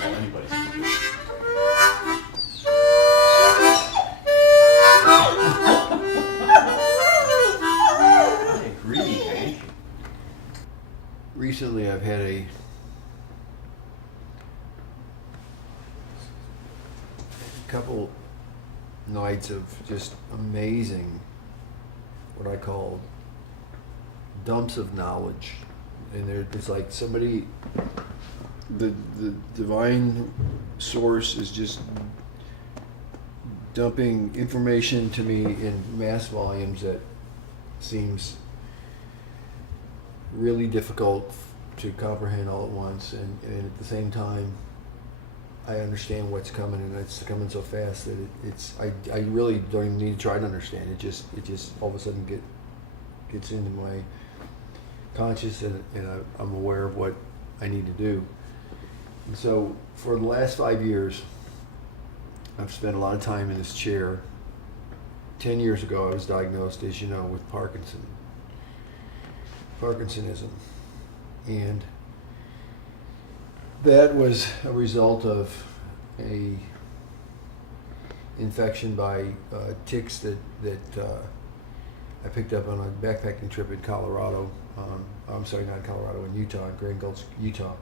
Well, anybody's gonna do it. I agree, Hank. Recently, I've had a couple nights of just amazing, what I call dumps of knowledge, and it's like somebody, the divine source is just dumping information to me in mass volumes that seems really difficult to comprehend all at once, and at the same time I understand what's coming, and it's coming so fast that I really don't even need to try to understand it. It just all of a sudden gets into my conscious, and I'm aware of what I need to do. And so for the last 5 years I've spent a lot of time in this chair. 10 years ago I was diagnosed, as you know, with Parkinsonism, and that was a result of a infection by ticks that I picked up on a backpacking trip in Colorado. I'm sorry, not Colorado, in Utah, Grand Gulch, Utah.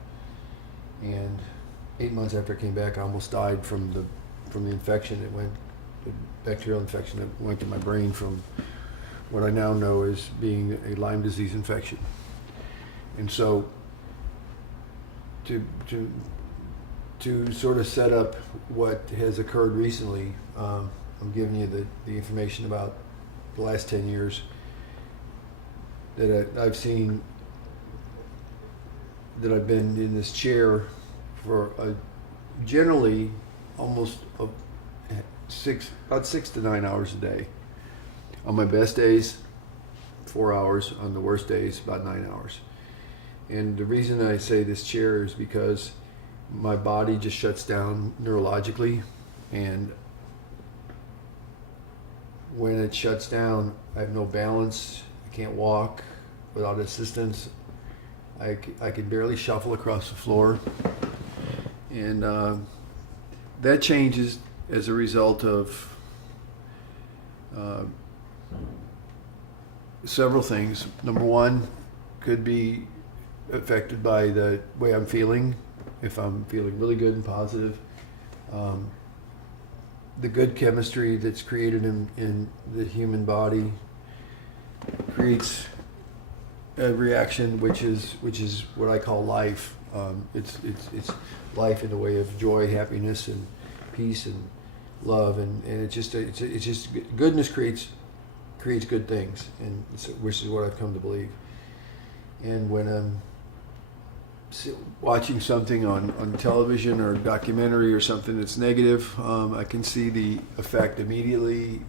And 8 months after I came back, I almost died from the infection. The bacterial infection that went to my brain from what I now know as being a Lyme disease infection. And so to sort of set up what has occurred recently, I'm giving you the information about the last 10 years that I've seen, that I've been in this chair for generally almost about 6 to 9 hours a day. On my best days, 4 hours. On the worst days, about 9 hours. And the reason I say this chair is because my body just shuts down neurologically, and when it shuts down, I have no balance. I can't walk without assistance. I can barely shuffle across the floor, and that changes as a result of several things. Number one, could be affected by the way I'm feeling. If I'm feeling really good and positive, the good chemistry that's created in the human body creates a reaction which is what I call life. It's life in the way of joy, happiness, and peace and love, and it's just goodness creates good things, and which is what I've come to believe. And when I'm watching something on television or a documentary or something that's negative, I can see the effect immediately,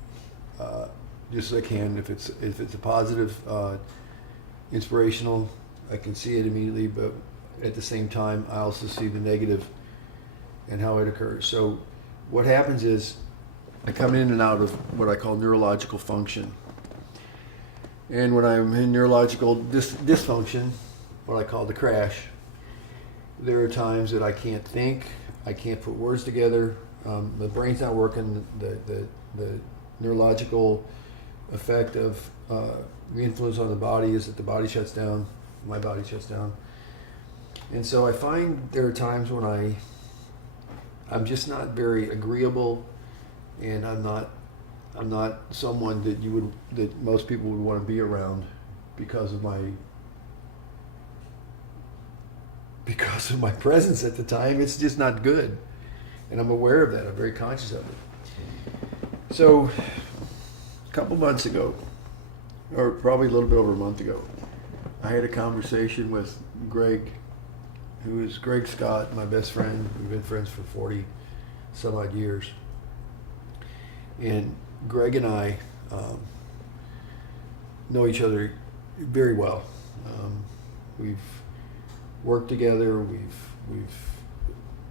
just as I can if it's a positive, inspirational. I can see it immediately, but at the same time, I also see the negative and how it occurs. So what happens is I come in and out of what I call neurological function. And when I'm in neurological dysfunction, what I call the crash, there are times that I can't think, I can't put words together, the brain's not working, the neurological effect of the influence on the body is that the body shuts down, my body shuts down. And so I find there are times when I'm just not very agreeable, and I'm not someone that most people would want to be around because of my presence at the time. It's just not good, and I'm aware of that. I'm very conscious of it. So a couple months ago, or probably a little bit over a month ago, I had a conversation with Greg, who is Greg Scott, my best friend. We've been friends for 40 some odd years. And Greg and I know each other very well. We've worked together. We've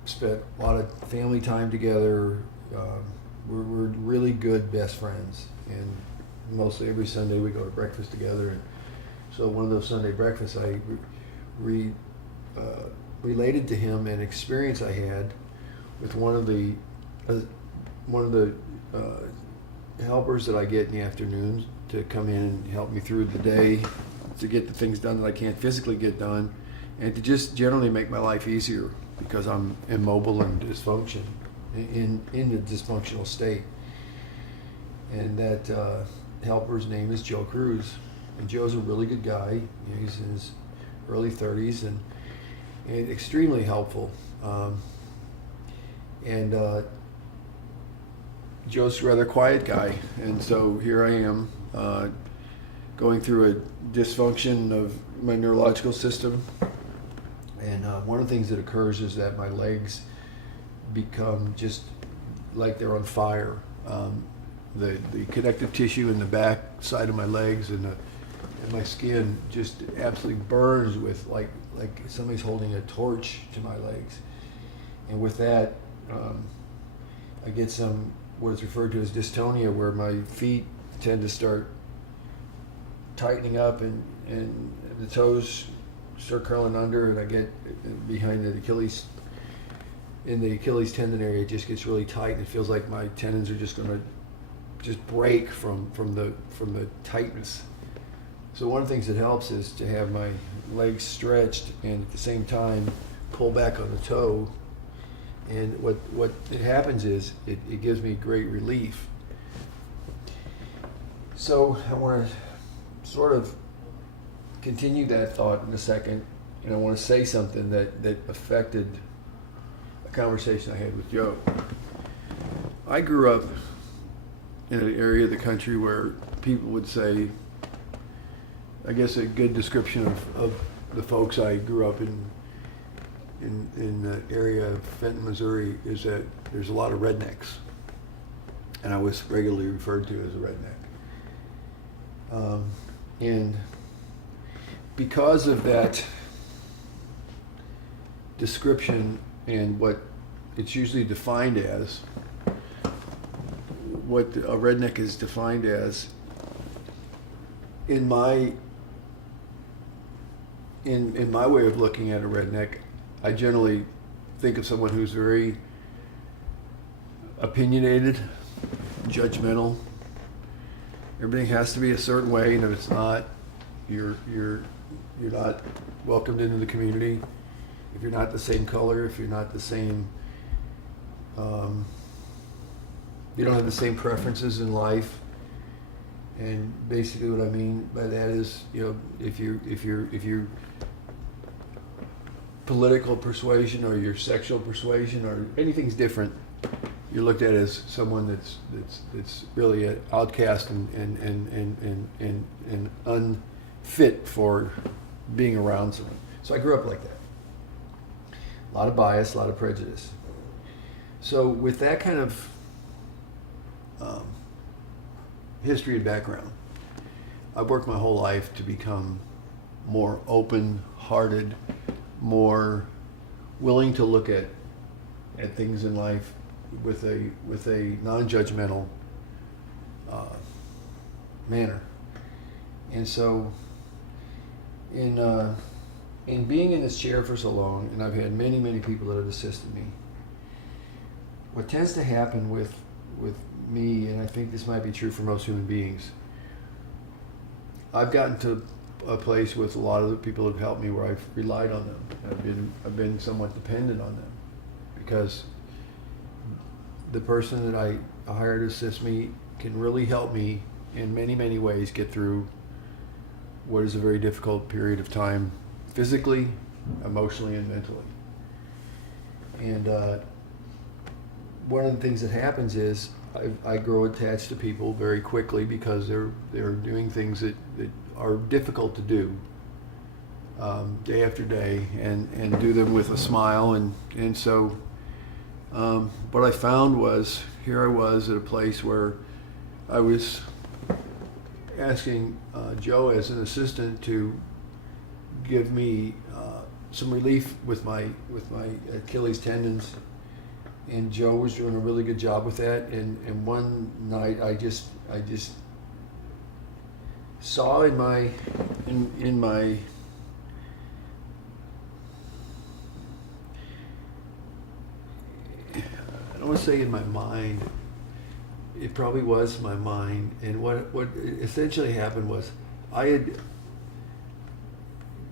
spent a lot of family time together. We're really good best friends, and mostly every Sunday we go to breakfast together. And so one of those Sunday breakfasts, I related to him an experience I had with one of the helpers that I get in the afternoons to come in and help me through the day to get the things done that I can't physically get done, and to just generally make my life easier because I'm immobile and in a dysfunctional state. And that helper's name is Joe Cruz, and Joe's a really good guy. You know, he's in his early 30s and extremely helpful. Joe's a rather quiet guy, and so here I am going through a dysfunction of my neurological system. And one of the things that occurs is that my legs become just like they're on fire. The connective tissue in the back side of my legs and my skin just absolutely burns with like somebody's holding a torch to my legs. And with that, I get some what is referred to as dystonia, where my feet tend to start tightening up and the toes start curling under, and I get behind the Achilles. In the Achilles tendon area, it just gets really tight, and it feels like my tendons are just going to just break from the tightness. So one of the things that helps is to have my legs stretched and at the same time pull back on the toe. And what it happens is it gives me great relief. So I want to sort of continue that thought in a second, and I want to say something that affected a conversation I had with Joe. I grew up in an area of the country where people would say, I guess a good description of the folks I grew up in the area of Fenton, Missouri, is that there's a lot of rednecks, and I was regularly referred to as a redneck. And because of that description and what it's usually defined as, what a redneck is defined as, in my way of looking at a redneck, I generally think of someone who's very opinionated, judgmental. Everything has to be a certain way, and if it's not, you're not welcomed into the community. If you're not the same color, if you're not the same, you don't have the same preferences in life. And basically, what I mean by that is, you know, if your political persuasion or your sexual persuasion or anything's different, you're looked at as someone that's really an outcast and unfit for being around someone. So I grew up like that. A lot of bias, a lot of prejudice. So with that kind of history and background, I've worked my whole life to become more open-hearted, more willing to look at things in life with a non-judgmental manner. And so in being in this chair for so long, and I've had many people that have assisted me, what tends to happen with me, and I think this might be true for most human beings, I've gotten to a place with a lot of the people who've helped me where I've relied on them. I've been somewhat dependent on them, because the person that I hire to assist me can really help me in many ways get through what is a very difficult period of time, physically, emotionally, and mentally. And one of the things that happens is I grow attached to people very quickly because they're doing things that are difficult to do day after day, and do them with a smile. And so what I found was, here I was at a place where I was asking Joe as an assistant to give me some relief with my Achilles tendons, and Joe was doing a really good job with that. And one night I just saw in my want to say in my mind, it probably was my mind. And what essentially happened was I had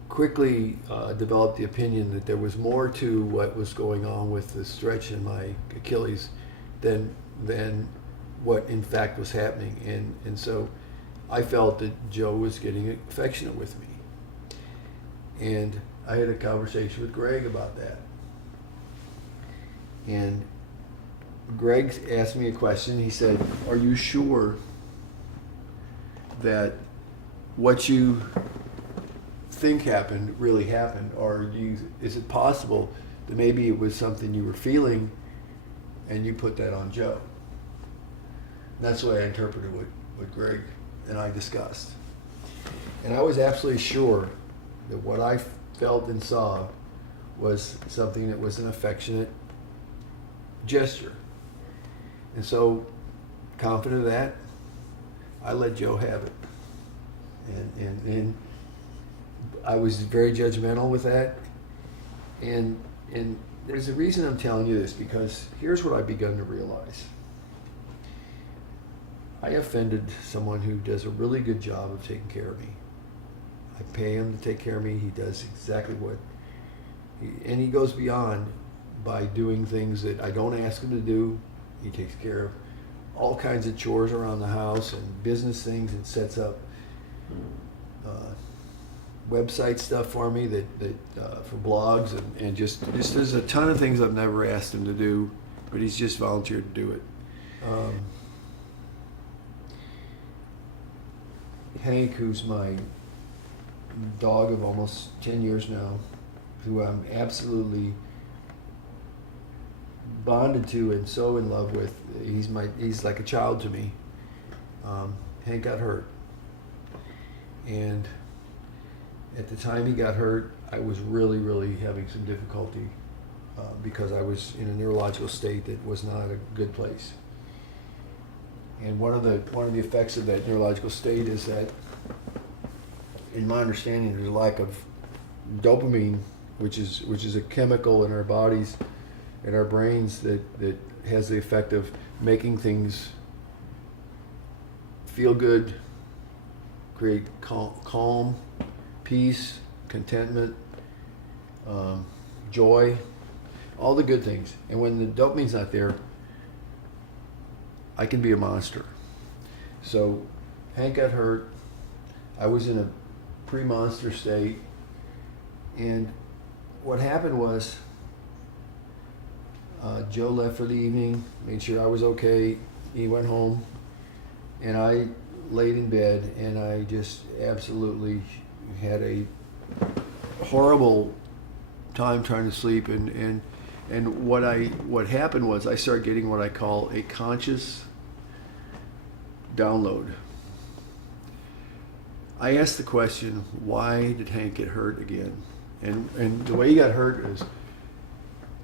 quickly developed the opinion that there was more to what was going on with the stretch in my Achilles than what in fact was happening. And so I felt that Joe was getting affectionate with me. And I had a conversation with Greg about that. And Greg asked me a question. He said, "Are you sure that what you think happened really happened? Or is it possible that maybe it was something you were feeling and you put that on Joe?" And that's the way I interpreted what Greg and I discussed. And I was absolutely sure that what I felt and saw was something that was an affectionate gesture. And so, confident of that, I let Joe have it. And I was very judgmental with that. And there's a reason I'm telling you this, because here's what I've begun to realize. I offended someone who does a really good job of taking care of me. I pay him to take care of me. He does exactly what, and he goes beyond by doing things that I don't ask him to do. He takes care of all kinds of chores around the house and business things, and sets up website stuff for me that for blogs, and just there's a ton of things I've never asked him to do, but he's just volunteered to do it. Hank, who's my dog of almost 10 years now, who I'm absolutely bonded to and so in love with. He's like a child to me. Hank got hurt, and at the time he got hurt, I was really having some difficulty because I was in a neurological state that was not a good place. And one of the effects of that neurological state is that, in my understanding, there's a lack of dopamine, which is a chemical in our bodies, in our brains, that has the effect of making things feel good, create calm, peace, contentment, joy, all the good things. And when the dopamine's not there, I can be a monster. So Hank got hurt. I was in a pre-monster state. And what happened was Joe left for the evening, made sure I was okay. He went home, and I laid in bed, and I just absolutely had a horrible time trying to sleep. And what happened was I started getting what I call a conscious download. I asked the question, why did Hank get hurt again? And the way he got hurt is,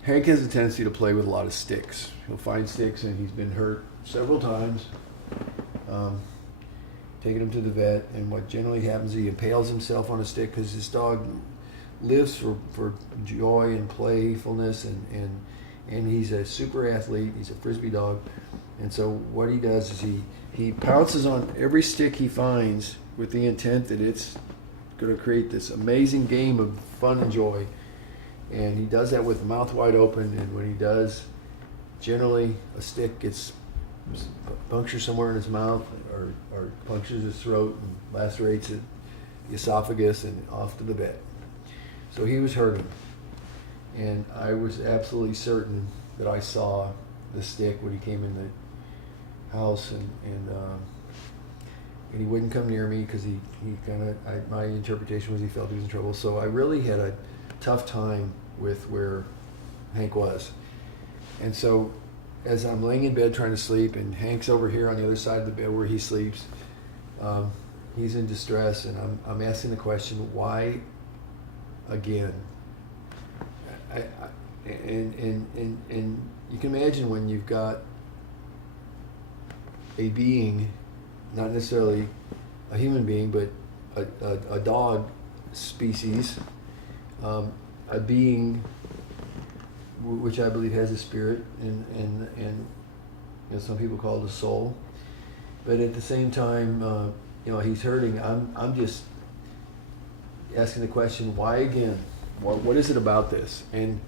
Hank has a tendency to play with a lot of sticks. He'll find sticks, and he's been hurt several times. Taking him to the vet, and what generally happens, he impales himself on a stick, because this dog lives for joy and playfulness, and he's a super athlete. He's a frisbee dog, and so what he does is he pounces on every stick he finds with the intent that it's going to create this amazing game of fun and joy. And he does that with the mouth wide open, and when he does, generally a stick gets punctures somewhere in his mouth, or punctures his throat and lacerates the esophagus, and off to the vet. So he was hurting, and I was absolutely certain that I saw the stick when he came in the house, and he wouldn't come near me because my interpretation was he felt he was in trouble. So I really had a tough time with where Hank was. And so as I'm laying in bed trying to sleep, and Hank's over here on the other side of the bed where he sleeps, he's in distress, and I'm asking the question, why again? And you can imagine when you've got a being, not necessarily a human being, but a dog species, a being which I believe has a spirit, and some people call it a soul. But at the same time, he's hurting. I'm just asking the question, why again? What is it about this? And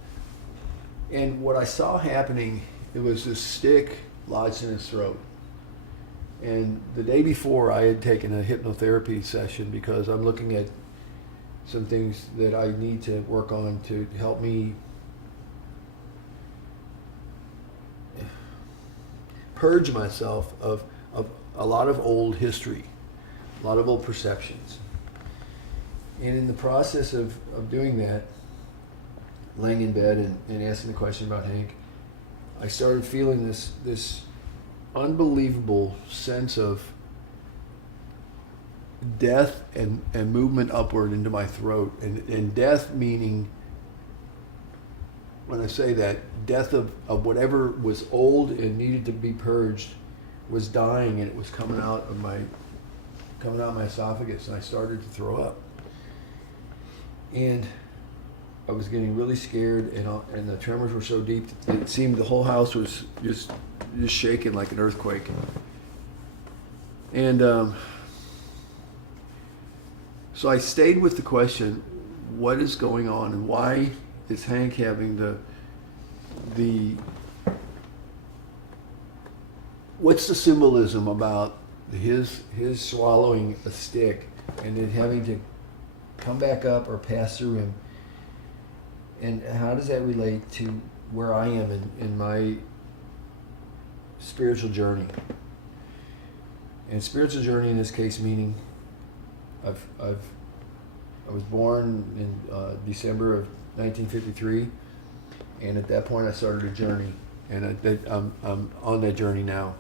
what I saw happening, it was this stick lodged in his throat. And the day before, I had taken a hypnotherapy session because I'm looking at some things that I need to work on to help me purge myself of a lot of old history, a lot of old perceptions. And in the process of doing that, laying in bed and asking the question about Hank, I started feeling this unbelievable sense of death and movement upward into my throat. And death meaning, when I say that, death of whatever was old and needed to be purged was dying, and it was coming out of my esophagus, and I started to throw up. And I was getting really scared, and the tremors were so deep that it seemed the whole house was just shaking like an earthquake. And so I stayed with the question, what is going on, and why is Hank having the what's the symbolism about his swallowing a stick and then having to come back up or pass through him? And how does that relate to where I am in my spiritual journey? And spiritual journey in this case meaning I was born in December of 1953, and at that point I started a journey, and I'm on that journey now.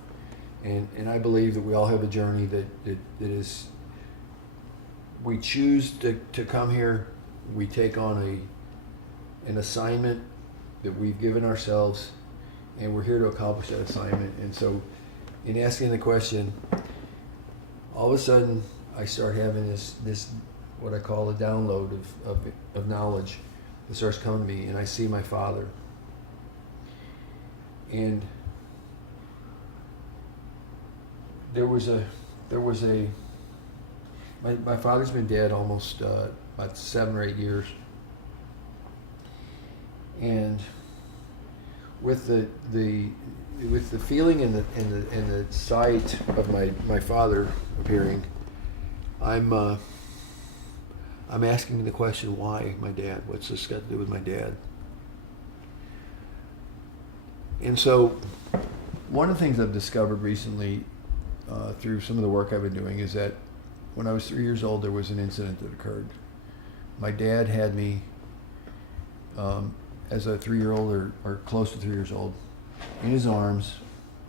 And I believe that we all have a journey that is, we choose to come here, we take on an assignment that we've given ourselves, and we're here to accomplish that assignment. And so in asking the question, all of a sudden I start having this what I call a download of knowledge that starts coming to me, and I see my father. And my father's been dead almost about 7 or 8 years, and with the feeling and the sight of my father appearing, I'm asking the question, why my dad? What's this got to do with my dad? And so one of the things I've discovered recently through some of the work I've been doing is that when I was 3 years old, there was an incident that occurred. My dad had me as a 3-year-old or close to 3 years old in his arms,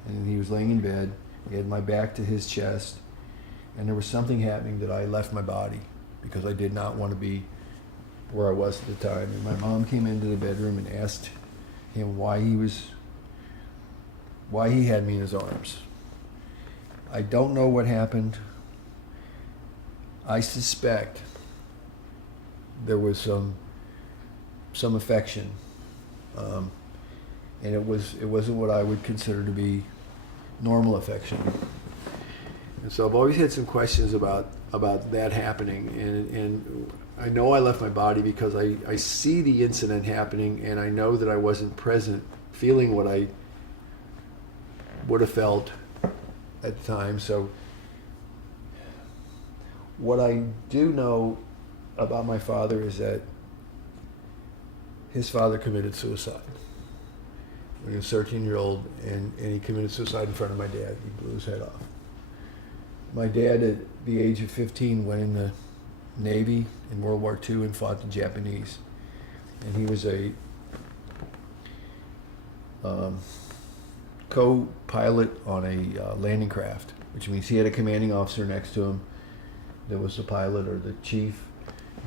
and he was laying in bed. He had my back to his chest, and there was something happening that I left my body because I did not want to be where I was at the time. And my mom came into the bedroom and asked him why he had me in his arms. I don't know what happened. I suspect there was some affection, and it wasn't what I would consider to be normal affection. And so I've always had some questions about that happening, and I know I left my body because I see the incident happening, and I know that I wasn't present feeling what I would have felt at the time. So what I do know about my father is that his father committed suicide when he was 13-year-old, and he committed suicide in front of my dad. He blew his head off. My dad, at the age of 15, went in the Navy in World War II and fought the Japanese. And he was a co-pilot on a landing craft, which means he had a commanding officer next to him that was the pilot or the chief.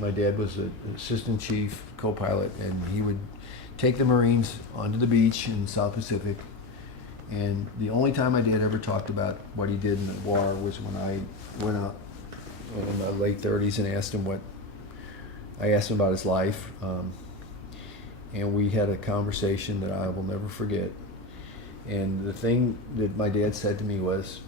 My dad was the assistant chief, co-pilot, and he would take the Marines onto the beach in the South Pacific. And the only time my dad ever talked about what he did in the war was when I went out in my late 30s and I asked him about his life. and we had a conversation that I will never forget. And the thing that my dad said to me was,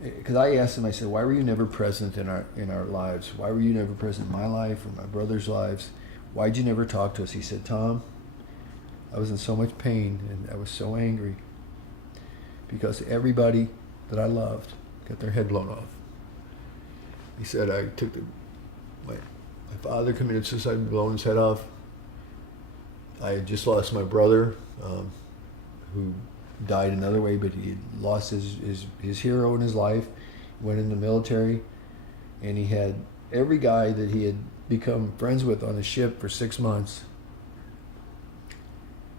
because I asked him, I said, why were you never present in our lives? Why were you never present in my life or my brother's lives? Why'd you never talk to us? He said, Tom, I was in so much pain and I was so angry because everybody that I loved got their head blown off. He said, my father committed suicide, blown his head off. I had just lost my brother, who died another way, but he had lost his hero in his life, went in the military, and he had every guy that he had become friends with on a ship for 6 months.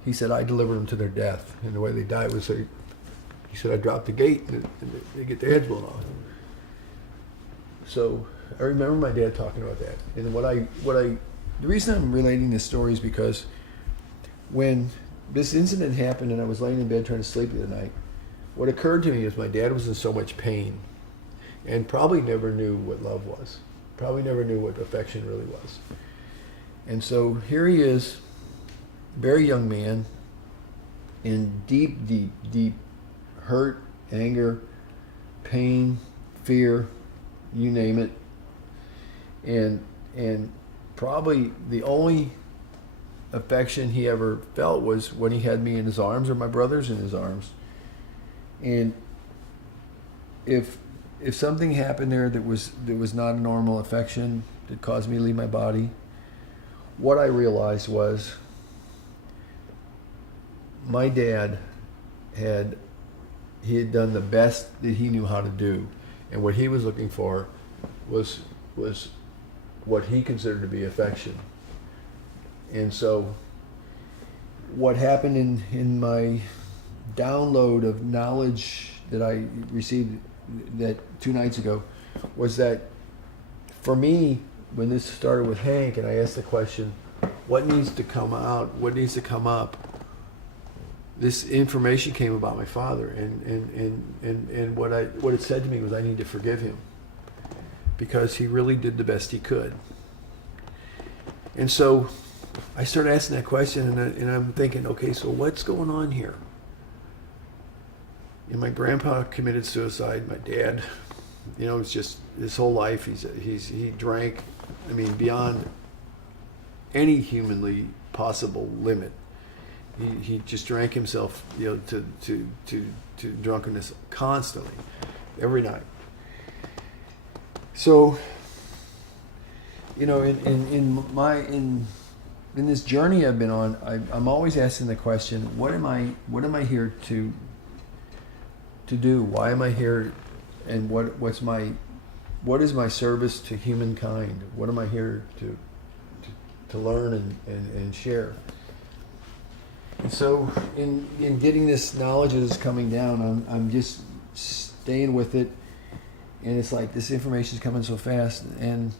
He said, I delivered them to their death, and the way they died was, he said, I dropped the gate and they get their heads blown off. So I remember my dad talking about that. And the reason I'm relating this story is because when this incident happened and I was laying in bed trying to sleep the night, what occurred to me is my dad was in so much pain and probably never knew what love was, probably never knew what affection really was. And so here he is, very young man, in deep, deep, deep hurt, anger, pain, fear, you name it. And probably the only affection he ever felt was when he had me in his arms or my brothers in his arms. And if something happened there that was not a normal affection that caused me to leave my body, what I realized was my dad had done the best that he knew how to do, and what he was looking for was what he considered to be affection. And so what happened in my download of knowledge that I received that 2 nights ago was that for me, when this started with Hank and I asked the question, what needs to come out, what needs to come up, this information came about my father, and what it said to me was I need to forgive him because he really did the best he could. And so I started asking that question, and I'm thinking, okay, so what's going on here? And my grandpa committed suicide. My dad, it's just his whole life. He drank, beyond any humanly possible limit. He just drank himself, to drunkenness constantly, every night. So, in this journey I've been on, I'm always asking the question: what am I here to do? Why am I here? And what is my service to humankind? What am I here to learn and share? And so, in getting this knowledge that is coming down, I'm just staying with it, and it's like this information is coming so fast, and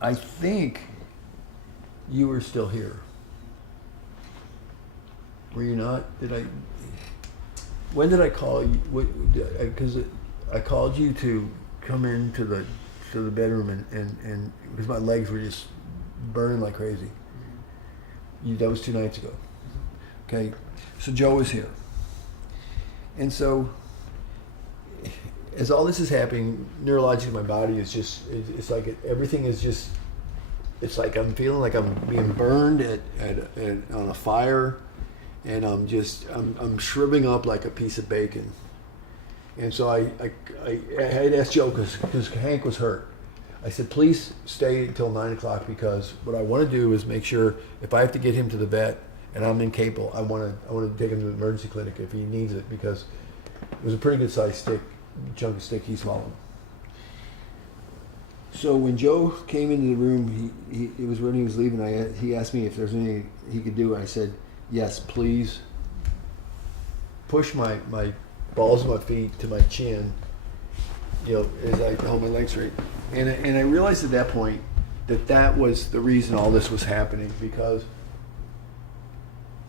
I think you were still here. Were you not? When did I call you? Because I called you to come into the bedroom and because my legs were just burning like crazy. That was 2 nights ago. Okay, so Joe was here, and so as all this is happening, neurologically, my body is it's like everything is just, it's like I'm feeling like I'm being burned on a fire, and I'm shriveling up like a piece of bacon. And so I had asked Joe, because Hank was hurt. I said, please stay until 9 o'clock, because what I want to do is make sure if I have to get him to the vet and I'm incapable, I want to take him to the emergency clinic if he needs it, because it was a pretty good sized chunk of stick he swallowed. So when Joe came into the room, it was when he was leaving. He asked me if there's anything he could do. I said, yes, please push my balls of my feet to my chin, as I hold my legs straight. And I realized at that point that was the reason all this was happening, because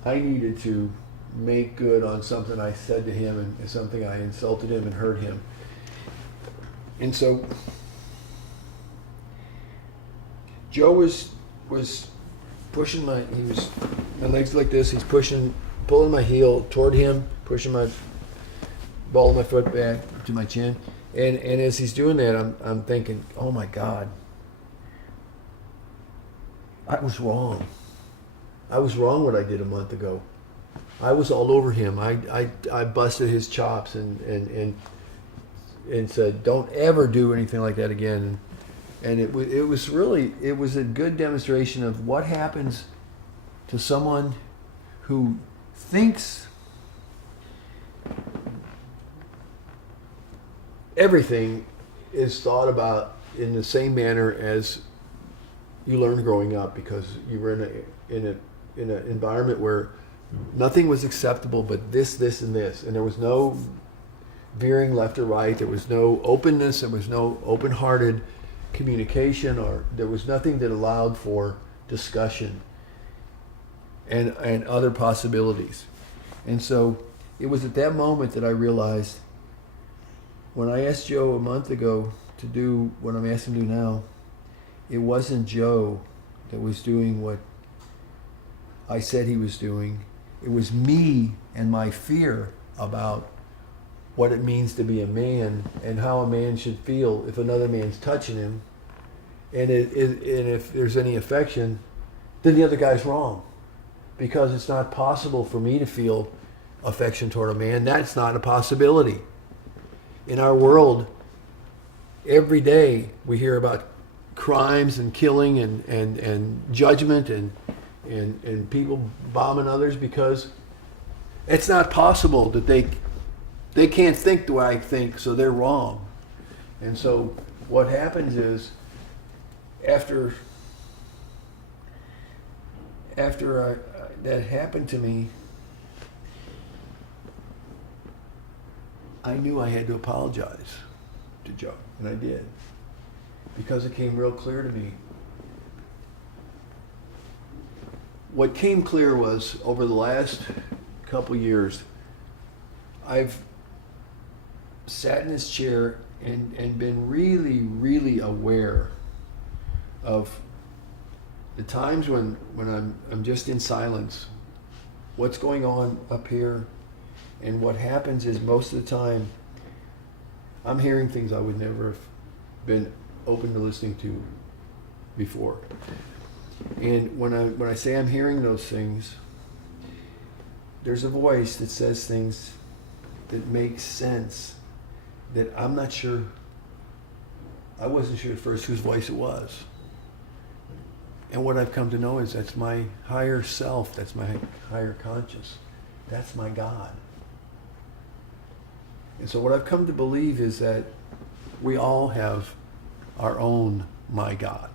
I needed to make good on something I said to him and something I insulted him and hurt him. And so Joe was pushing my legs like this. He's pulling my heel toward him, pushing my ball of my foot back to my chin. And as he's doing that, I'm thinking, oh my God, I was wrong. I was wrong what I did a month ago. I was all over him. I busted his chops and said, don't ever do anything like that again. And it was a good demonstration of what happens to someone who thinks everything is thought about in the same manner as you learned growing up, because you were in an environment where nothing was acceptable but this, and this, and there was no veering left or right. There was no openness. There was no open-hearted communication, or there was nothing that allowed for discussion and other possibilities. And so it was at that moment that I realized, when I asked Joe a month ago to do what I'm asking him to do now, it wasn't Joe that was doing what I said he was doing. It was me and my fear about what it means to be a man and how a man should feel if another man's touching him. And if there's any affection, then the other guy's wrong. Because it's not possible for me to feel affection toward a man. That's not a possibility. In our world, every day we hear about crimes and killing and judgment and people bombing others because it's not possible that they can't think the way I think, so they're wrong. And so what happens is, after that happened to me, I knew I had to apologize to Joe, and I did, because it came real clear to me. What came clear was, over the last couple years, I've sat in this chair and been really, really aware of the times when I'm just in silence, what's going on up here. And what happens is, most of the time, I'm hearing things I would never have been open to listening to before. And when I say I'm hearing those things, there's a voice that says things that make sense, that I'm not sure, I wasn't sure at first whose voice it was. And what I've come to know is that's my higher self, that's my higher conscious, that's my God. And so what I've come to believe is that we all have our own my God.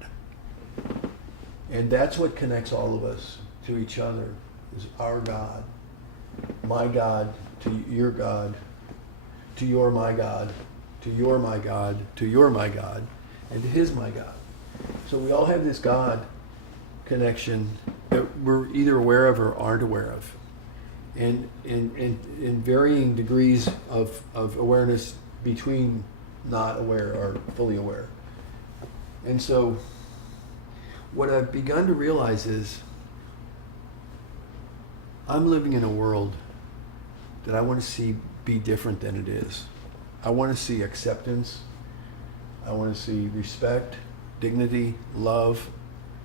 And that's what connects all of us to each other, is our God. My God to your God, to your my God, to your my God, to your my God, and to his my God. So we all have this God connection that we're either aware of or aren't aware of. And in varying degrees of awareness between not aware or fully aware. And so what I've begun to realize is, I'm living in a world that I want to see be different than it is. I want to see acceptance. I want to see respect, dignity, love,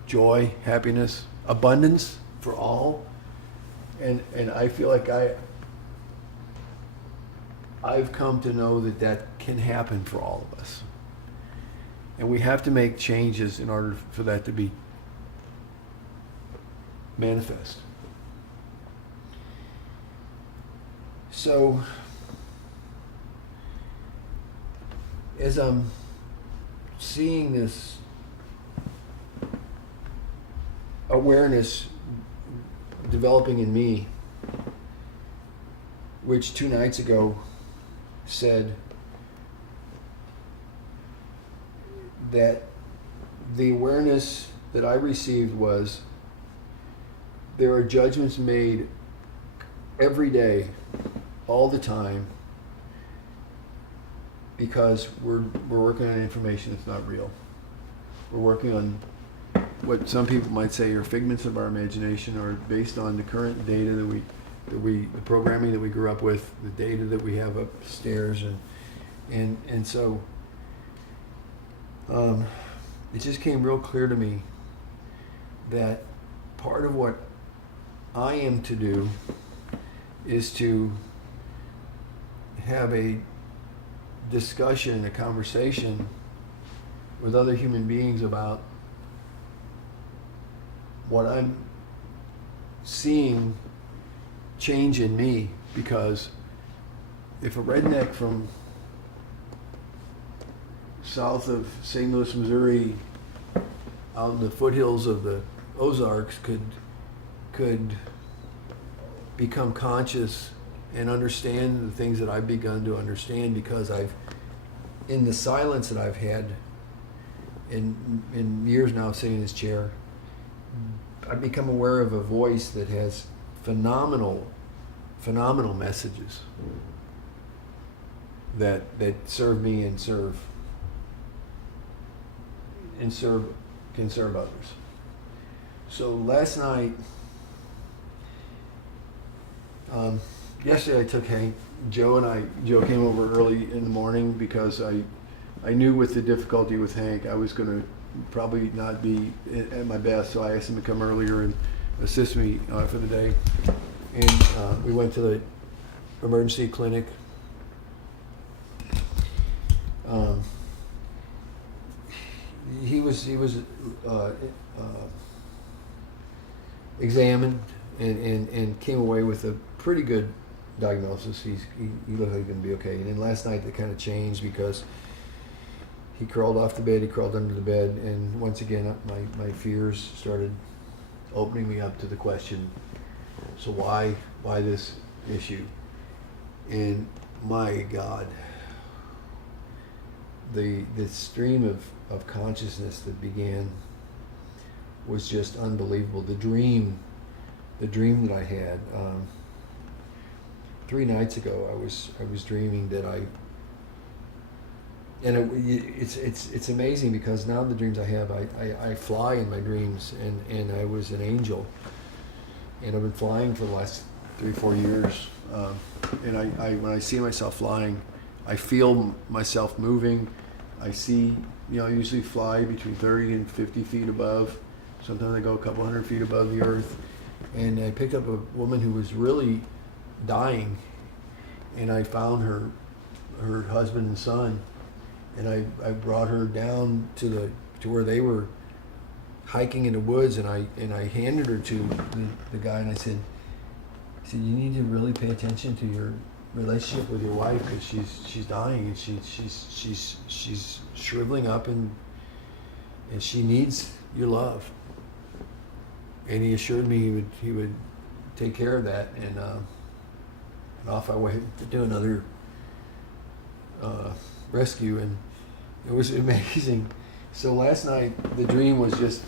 joy, happiness, abundance for all. And I feel like I've come to know that can happen for all of us. And we have to make changes in order for that to be manifest. So, as I'm seeing this awareness developing in me, which 2 nights ago said that the awareness that I received was, there are judgments made every day, all the time, because we're working on information that's not real. We're working on what some people might say are figments of our imagination, or based on the current data the programming that we grew up with, the data that we have upstairs, and so it just came real clear to me that part of what I am to do is to have a discussion, a conversation with other human beings about what I'm seeing change in me. Because if a redneck from south of St. Louis, Missouri, out in the foothills of the Ozarks could become conscious and understand the things that I've begun to understand, because I've, in the silence that I've had in years now sitting in this chair, I've become aware of a voice that has phenomenal messages that serve me and can serve others. So last night, yesterday I took Hank, Joe came over early in the morning because I knew with the difficulty with Hank, I was going to probably not be at my best, so I asked him to come earlier and assist me for the day. And we went to the emergency clinic. He was examined and came away with a pretty good diagnosis. He looked like he's going to be okay. And then last night it kind of changed, because he crawled off the bed, he crawled under the bed, and once again my fears started opening me up to the question, so why this issue? And my God, the stream of consciousness that began was just unbelievable. The dream that I had 3 nights ago, I was dreaming that it's amazing, because now the dreams I have, I fly in my dreams, and I was an angel, and I've been flying for the last 3-4 years, and I when I see myself flying, I feel myself moving. I see, I usually fly between 30 and 50 feet above. Sometimes I go a couple hundred feet above the earth. And I picked up a woman who was really dying, and I found her husband and son, and I brought her down to where they were hiking in the woods, and I handed her to the guy, and I said, you need to really pay attention to your relationship with your wife, because she's dying, and she's shriveling up, and she needs your love. And he assured me he would take care of that, and off I went to do another rescue, and it was amazing. So last night the dream was just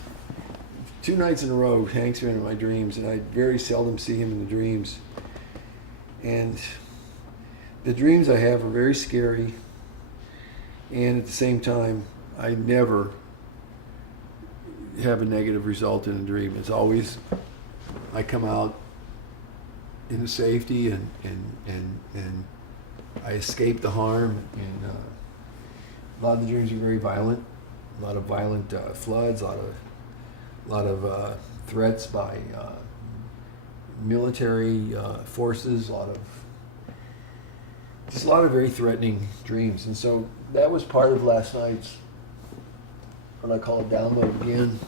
2 nights in a row. Hank's been in my dreams, and I very seldom see him in the dreams. And the dreams I have are very scary, and at the same time, I never have a negative result in a dream. It's always, I come out in safety, and I escape the harm. And a lot of the dreams are very violent, a lot of violent floods, a lot of threats by military forces, a lot of very threatening dreams. And so that was part of last night's, what I call a download again.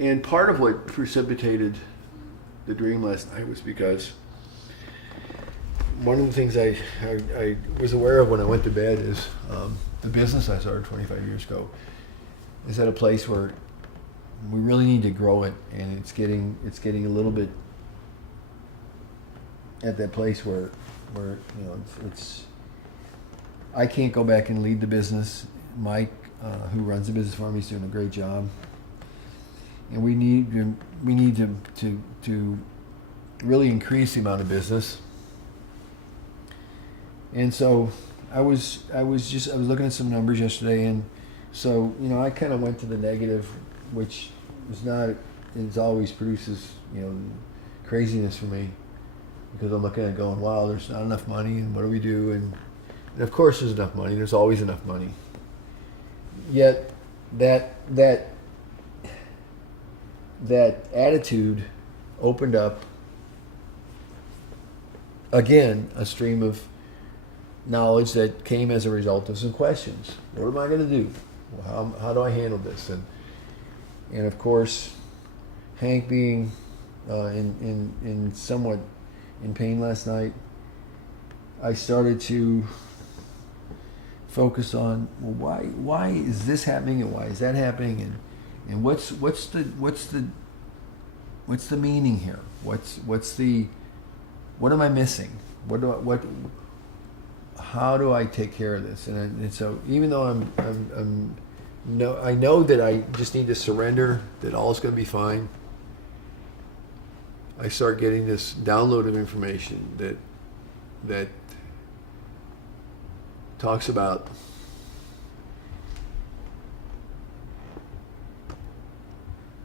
And part of what precipitated the dream last night was because one of the things I was aware of when I went to bed is the business I started 25 years ago is at a place where we really need to grow it, and it's getting a little bit at that place where it's I can't go back and lead the business. Mike, who runs the business for me, is doing a great job, and we need to really increase the amount of business. And so I was looking at some numbers yesterday, and so I kind of went to the negative, which is not it always produces craziness for me, because I'm looking at it going, wow, there's not enough money, and what do we do? And of course there's enough money. There's always enough money. Yet that attitude opened up again a stream of knowledge that came as a result of some questions. What am I going to do? How do I handle this? And of course, Hank being in somewhat in pain last night, I started to focus on, well, why is this happening, and why is that happening, and what's the meaning here? What am I missing? How do I take care of this? And so even though I know that I just need to surrender, that all is going to be fine, I start getting this download of information that talks about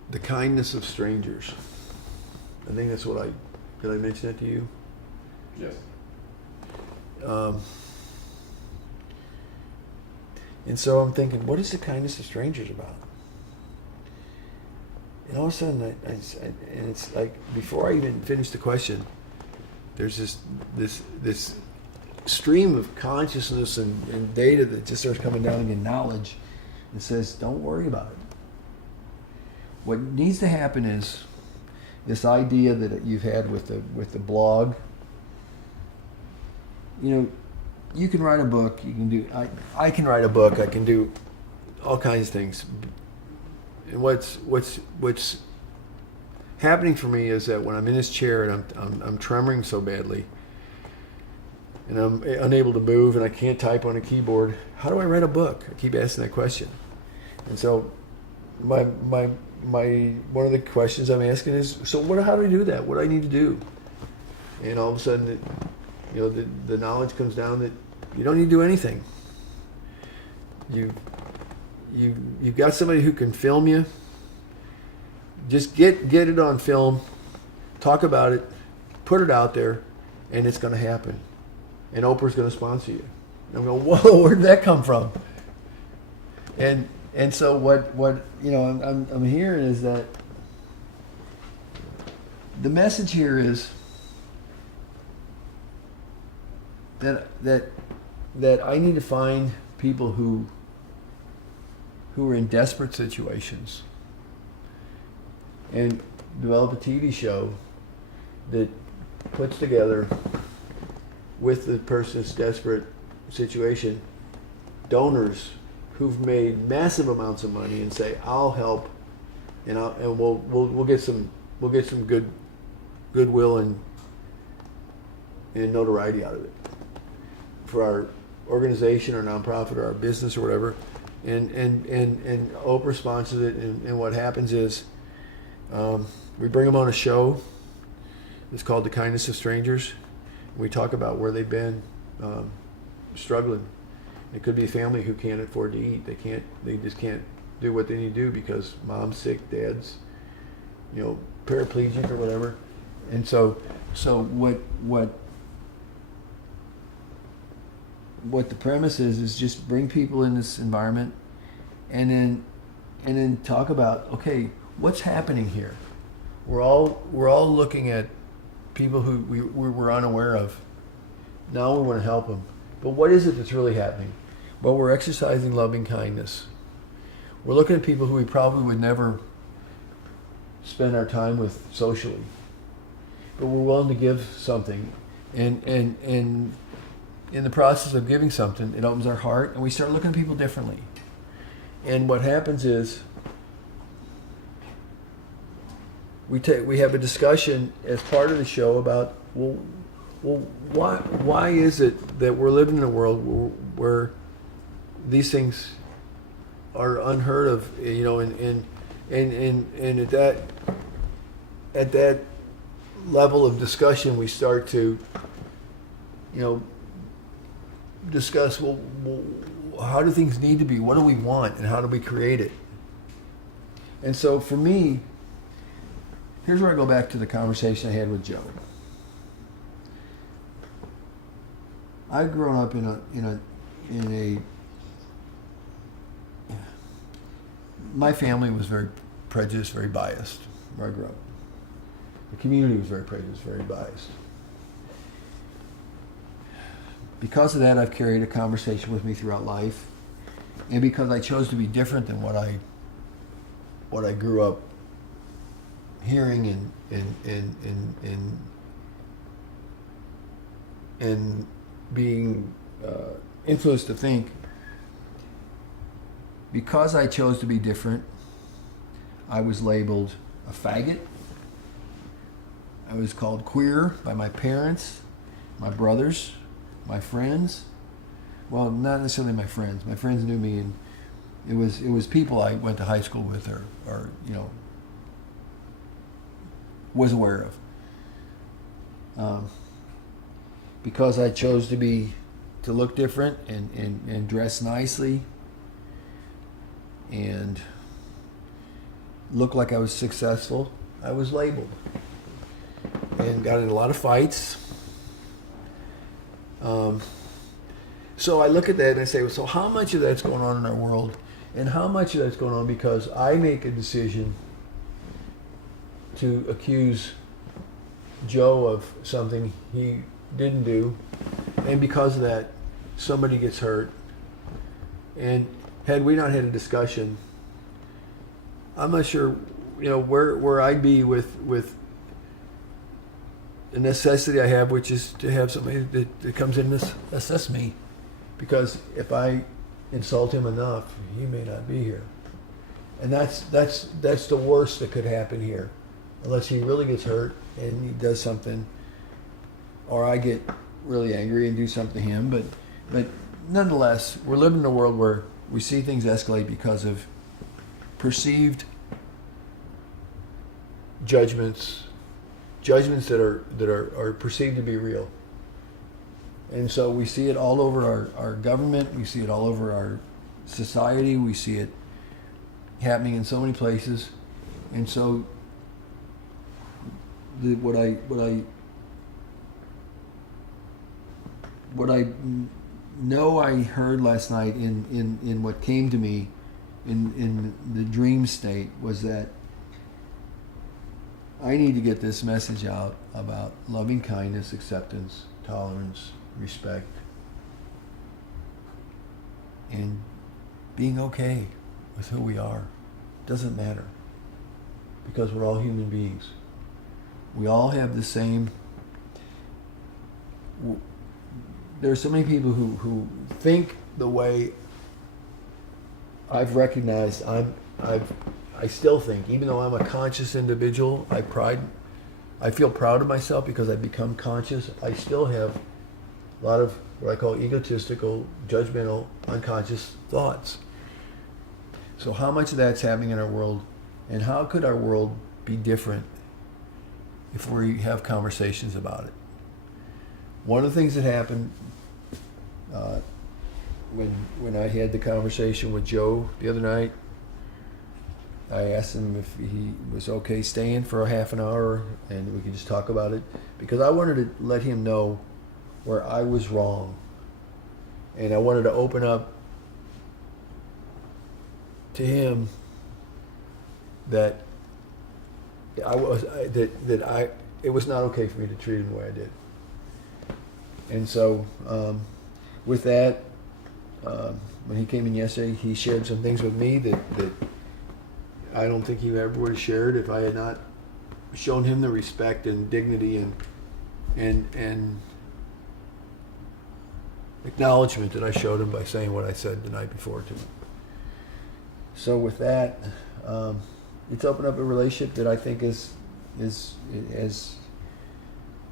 the kindness of strangers. I think that's what did I mention that to you? Yes. And so I'm thinking, what is the kindness of strangers about? And all of a sudden, and it's like, before I even finish the question, there's this stream of consciousness and data that just starts coming down, and knowledge that says, don't worry about it. What needs to happen is this idea that you've had with the blog. You can write a book. You can do. I can write a book. I can do all kinds of things. And what's happening for me is that when I'm in this chair and I'm tremoring so badly, and I'm unable to move, and I can't type on a keyboard, how do I write a book? I keep asking that question. And so my one of the questions I'm asking is, so how do I do that? What do I need to do? And all of a sudden, the knowledge comes down that you don't need to do anything. You've got somebody who can film you. Just get it on film, talk about it, put it out there, and it's going to happen. And Oprah's going to sponsor you. And I'm going, whoa, where did that come from? And so what I'm hearing is that the message here is that I need to find people who are in desperate situations, and develop a TV show that puts together, with the person's desperate situation, donors who've made massive amounts of money, and say, I'll help, and we'll get some goodwill and notoriety out of it for our organization or nonprofit or our business or whatever. And Oprah sponsors it, and what happens is we bring them on a show. It's called The Kindness of Strangers. We talk about where they've been struggling. It could be a family who can't afford to eat. They just can't do what they need to do because mom's sick, dad's paraplegic or whatever. And so what the premise is just bring people in this environment, and then talk about, okay, what's happening here? We're all looking at people who we're unaware of. Now we want to help them. But what is it that's really happening? Well, we're exercising loving kindness. We're looking at people who we probably would never spend our time with socially, but we're willing to give something, and in the process of giving something, it opens our heart, and we start looking at people differently. And what happens is we have a discussion as part of the show about, well, why is it that we're living in a world where these things are unheard of, and at that level of discussion, we start to, discuss, well, how do things need to be? What do we want, and how do we create it? And so for me, here's where I go back to the conversation I had with Joe. I've grown up in a my family was very prejudiced, very biased where I grew up. The community was very prejudiced, very biased. Because of that, I've carried a conversation with me throughout life, and because I chose to be different than what I grew up hearing and being influenced to think. Because I chose to be different, I was labeled a faggot. I was called queer by my parents, my brothers, my friends. Well, not necessarily my friends. My friends knew me, and it was people I went to high school with or was aware of. Because I chose to look different and dress nicely and look like I was successful, I was labeled and got in a lot of fights. So I look at that and I say, well, so how much of that's going on in our world, and how much of that's going on because I make a decision to accuse Joe of something he didn't do, and because of that, somebody gets hurt. And had we not had a discussion, I'm not sure, where I'd be with the necessity I have, which is to have somebody that comes in and assess me. Because if I insult him enough, he may not be here. And that's the worst that could happen here, unless he really gets hurt and he does something, or I get really angry and do something to him. But nonetheless, we're living in a world where we see things escalate because of perceived judgments that are perceived to be real. And so we see it all over our government, we see it all over our society, we see it happening in so many places. And so what I know I heard last night in what came to me in the dream state was that I need to get this message out about loving kindness, acceptance, tolerance, respect, and being okay with who we are. Doesn't matter, because we're all human beings. We all have the same. There are so many people who think the way I've recognized. I still think, even though I'm a conscious individual, I feel proud of myself because I've become conscious. I still have a lot of what I call egotistical, judgmental, unconscious thoughts. So how much of that's happening in our world, and how could our world be different if we have conversations about it? One of the things that happened when I had the conversation with Joe the other night, I asked him if he was okay staying for a half an hour and we could just talk about it, because I wanted to let him know where I was wrong, and I wanted to open up to him that it was not okay for me to treat him the way I did. And so with that, when he came in yesterday, he shared some things with me that I don't think he ever would have shared if I had not shown him the respect and dignity and acknowledgement that I showed him by saying what I said the night before to him. So with that, it's opened up a relationship that I think has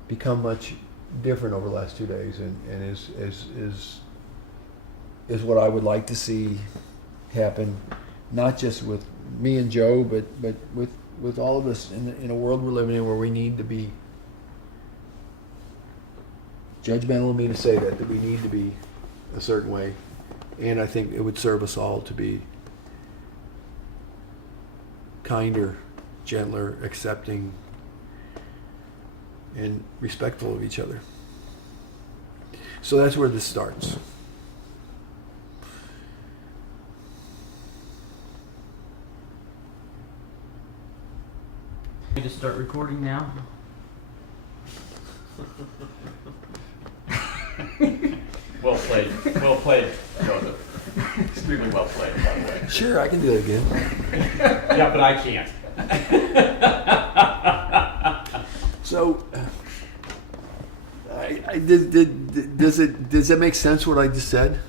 become much different over the last 2 days, and is what I would like to see happen, not just with me and Joe, but with all of us in a world we're living in where we need to be judgmental of me to say that we need to be a certain way. And I think it would serve us all to be kinder, gentler, accepting, and respectful of each other. So that's where this starts. You to start recording now? Well played. Well played, Joseph. Extremely well played, by the way. Sure, I can do it again. Yeah, but I can't. So, does that make sense what I just said?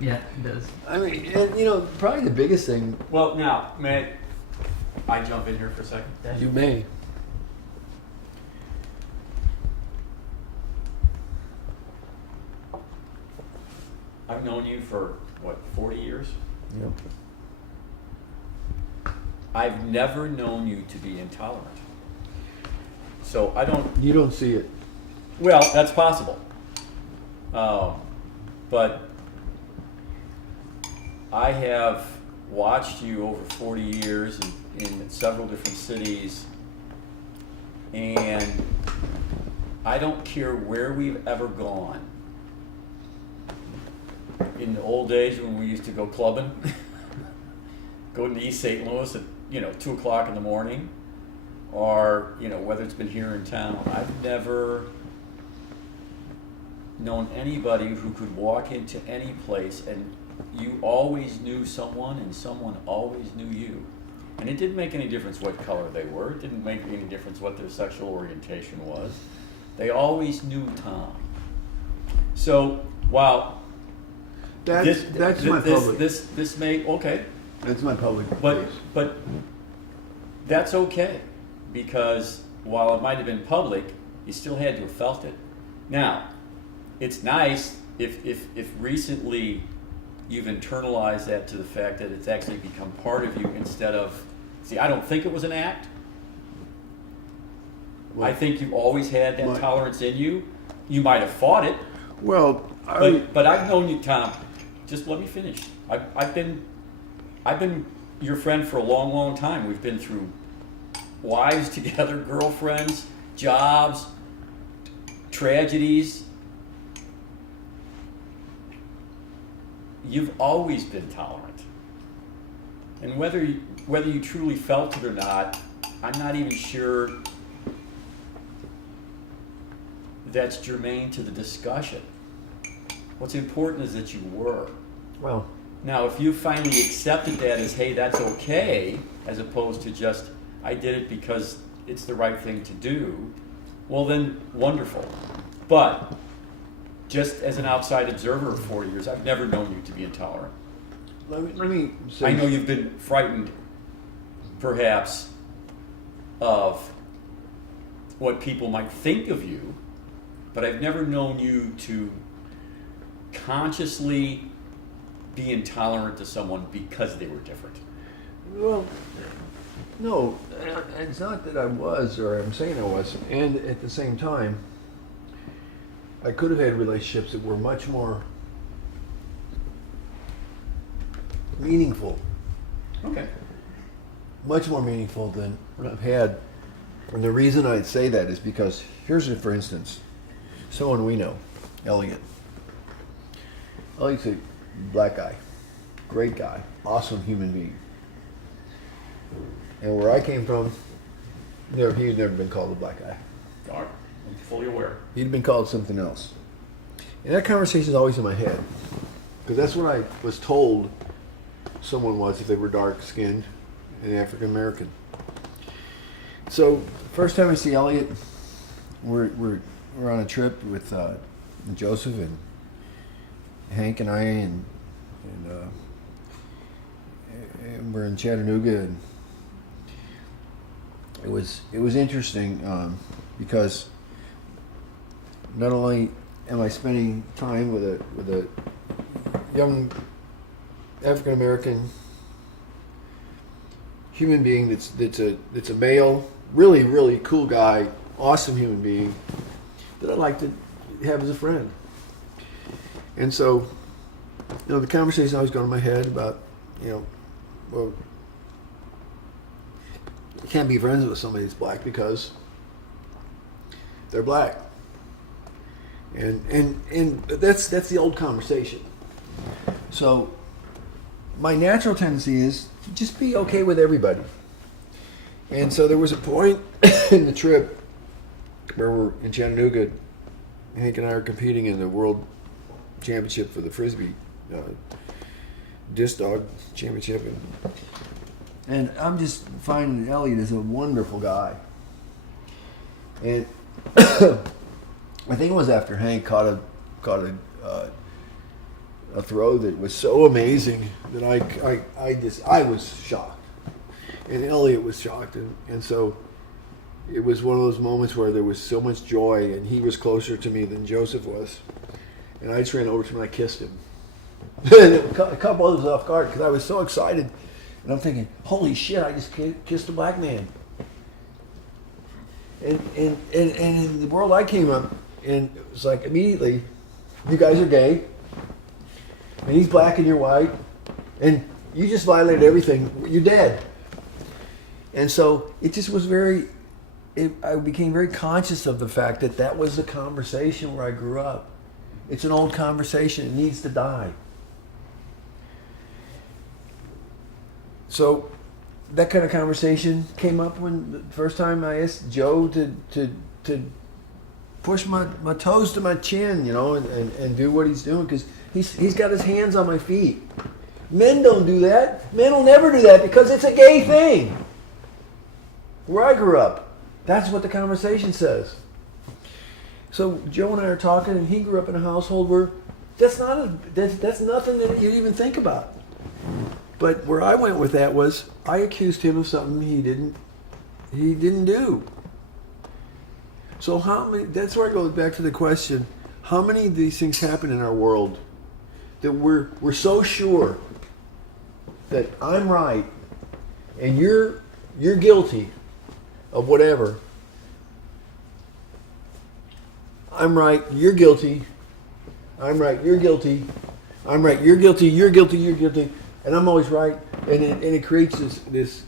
Yeah, it does. I mean, and, probably the biggest thing. Well, now, may I jump in here for a second? You may. I've known you for, 40 years? Yep. I've never known you to be intolerant. So I don't... You don't see it. Well, that's possible. But I have watched you over 40 years in several different cities, and I don't care where we've ever gone. In the old days when we used to go clubbing, go to East St. Louis at 2 o'clock in the morning, or whether it's been here in town, I've never known anybody who could walk into any place and you always knew someone and someone always knew you. And it didn't make any difference what color they were. It didn't make any difference what their sexual orientation was. They always knew Tom. So while That's my public. this may okay, That's my public. but that's okay, because while it might have been public, you still had to have felt it. Now, it's nice if recently you've internalized that to the fact that it's actually become part of you instead of, see, I don't think it was an act. Well, I think you always had that my- tolerance in you. You might have fought it, Well, but I've known you, Tom. Just let me finish. I've been your friend for a long, long time. We've been through wives together, girlfriends, jobs, tragedies. You've always been tolerant. And whether you truly felt it or not, I'm not even sure that's germane to the discussion. What's important is that you were. well, Now, if you finally accepted that as, hey, that's okay, as opposed to just, I did it because it's the right thing to do, well then, wonderful. But, just as an outside observer of 4 years, I've never known you to be intolerant. let me say. I know you've been frightened, perhaps, of what people might think of you, but I've never known you to consciously be intolerant to someone because they were different. Well, no, it's not that I was, or I'm saying I was, and at the same time, I could have had relationships that were much more meaningful, Okay. much more meaningful than what I've had. And the reason I'd say that is because, for instance, someone we know, Elliot. Elliot's a black guy, great guy, awesome human being. And where I came from, he'd never been called a black guy. All right. I'm fully aware. He'd been called something else. And that conversation is always in my head. Because that's what I was told someone was if they were dark skinned and African American. So, first time I see Elliot, we're on a trip with Joseph and Hank and I, and we're in Chattanooga, and it was interesting because not only am I spending time with a young African American human being that's a male, really cool guy, awesome human being that I'd like to have as a friend. And so, the conversation always going in my head about, well, you can't be friends with somebody that's black because they're black. And that's the old conversation. So my natural tendency is to just be okay with everybody. And so there was a point in the trip where we're in Chattanooga. Hank and I are competing in the world championship for the Frisbee disc dog championship. And I'm just finding Elliot is a wonderful guy. And I think it was after Hank caught a throw that was so amazing that I was shocked, and Elliot was shocked, and so it was one of those moments where there was so much joy, and he was closer to me than Joseph was, and I just ran over to him and I kissed him. And it caught both of us off guard because I was so excited, and I'm thinking, holy shit, I just kissed a black man. And in the world I came up, and it was like immediately, you guys are gay, and he's black and you're white, and you just violated everything. You're dead. And so it just was I became very conscious of the fact that was the conversation where I grew up. It's an old conversation. It needs to die. So that kind of conversation came up when the first time I asked Joe to push my toes to my chin, and do what he's doing, because he's got his hands on my feet. Men don't do that. Men will never do that because it's a gay thing. Where I grew up, that's what the conversation says. So Joe and I are talking, and he grew up in a household where that's nothing that you'd even think about. But where I went with that was I accused him of something he didn't do. So that's where I go back to the question, how many of these things happen in our world that we're so sure that I'm right and you're guilty of whatever. I'm right, you're guilty. I'm right, you're guilty. I'm right, you're guilty, you're guilty, you're guilty. And I'm always right, and it creates this.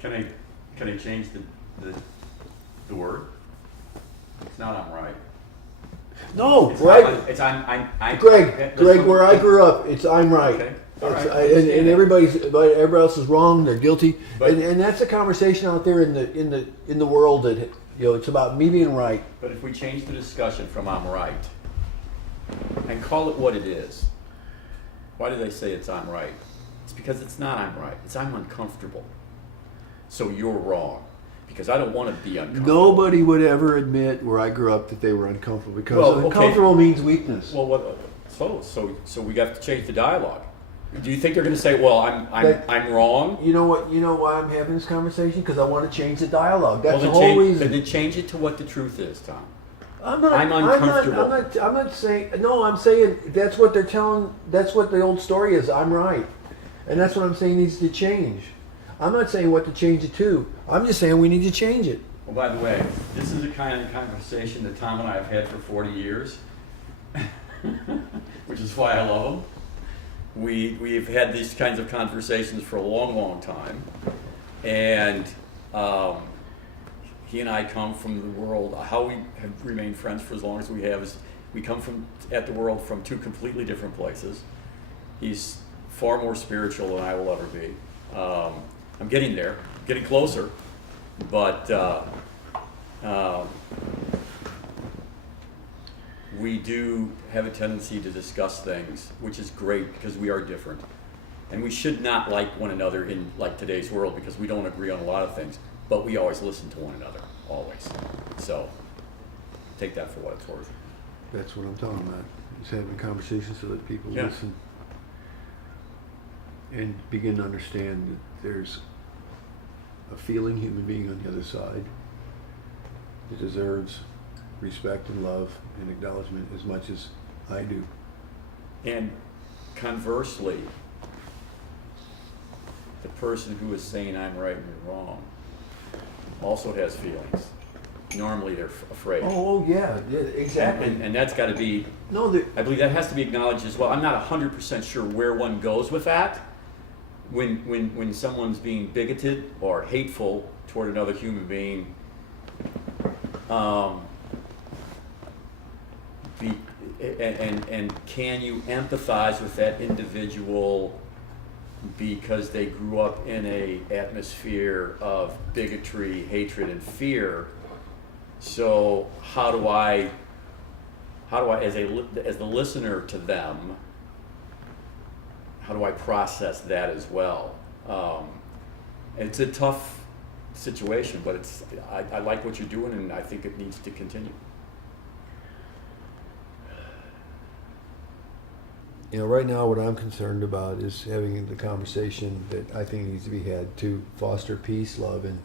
Can I change the word? It's not I'm right. No, It's right? Not, it's I'm. Greg, where I grew up, it's I'm right. Okay. All right. And everybody else is wrong. They're guilty, and that's a conversation out there in the world that it's about me being right. But if we change the discussion from I'm right and call it what it is, why do they say it's I'm right? It's because it's not I'm right. It's I'm uncomfortable. So you're wrong. Because I don't want to be uncomfortable. Nobody would ever admit where I grew up that they were uncomfortable, because uncomfortable means weakness. Well, so we have to change the dialogue. Do you think they're going to say, "Well, I'm wrong"? You know what? You know why I'm having this conversation? Because I want to change the dialogue. That's the whole reason. Then change it to what the truth is, Tom. I'm uncomfortable. I'm not saying. No, I'm saying that's what they're telling. That's what the old story is. I'm right, and that's what I'm saying needs to change. I'm not saying what to change it to. I'm just saying we need to change it. Well, by the way, this is the kind of conversation that Tom and I have had for 40 years, which is why I love him. We've had these kinds of conversations for a long, long time, and he and I come from the world. How we have remained friends for as long as we have is we come at the world from two completely different places. He's far more spiritual than I will ever be. I'm getting there, getting closer, but we do have a tendency to discuss things, which is great because we are different. And we should not like one another in like today's world because we don't agree on a lot of things, but we always listen to one another, always. So take that for what it's worth. That's what I'm talking about. Just having conversations so that people listen and begin to understand that there's a feeling human being on the other side that deserves respect and love and acknowledgement as much as I do. And conversely, the person who is saying I'm right and you're wrong also has feelings. Normally they're afraid. Oh yeah, exactly. And that's got to be No, the, I believe that has to be acknowledged as well. I'm not 100% sure where one goes with that. When someone's being bigoted or hateful toward another human being, and can you empathize with that individual because they grew up in a atmosphere of bigotry, hatred, and fear? So how do I, as the listener to them, how do I process that as well? It's a tough situation, but I like what you're doing, and I think it needs to continue. you know, right now what I'm concerned about is having the conversation that I think needs to be had to foster peace, love, and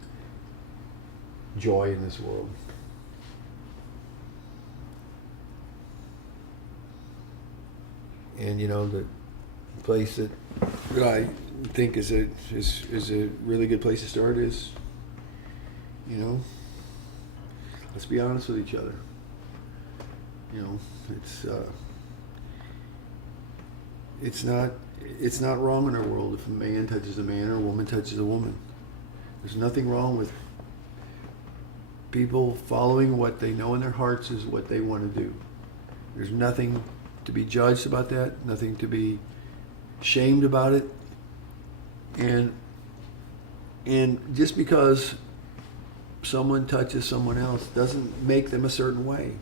joy in this world. And you know, the place that I think is a really good place to start is, you know, let's be honest with each other. You know, it's not wrong in our world if a man touches a man or a woman touches a woman. There's nothing wrong with people following what they know in their hearts is what they want to do. There's nothing to be judged about that, nothing to be shamed about it. And just because someone touches someone else doesn't make them a certain way.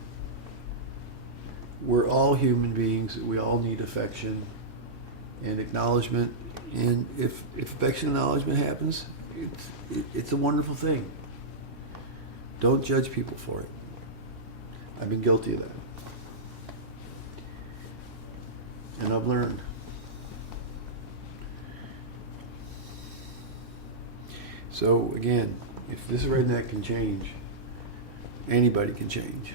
We're all human beings. We all need affection and acknowledgement. And if affection and acknowledgement happens, it's a wonderful thing. Don't judge people for it. I've been guilty of that. And I've learned. So again, if this redneck can change, anybody can change.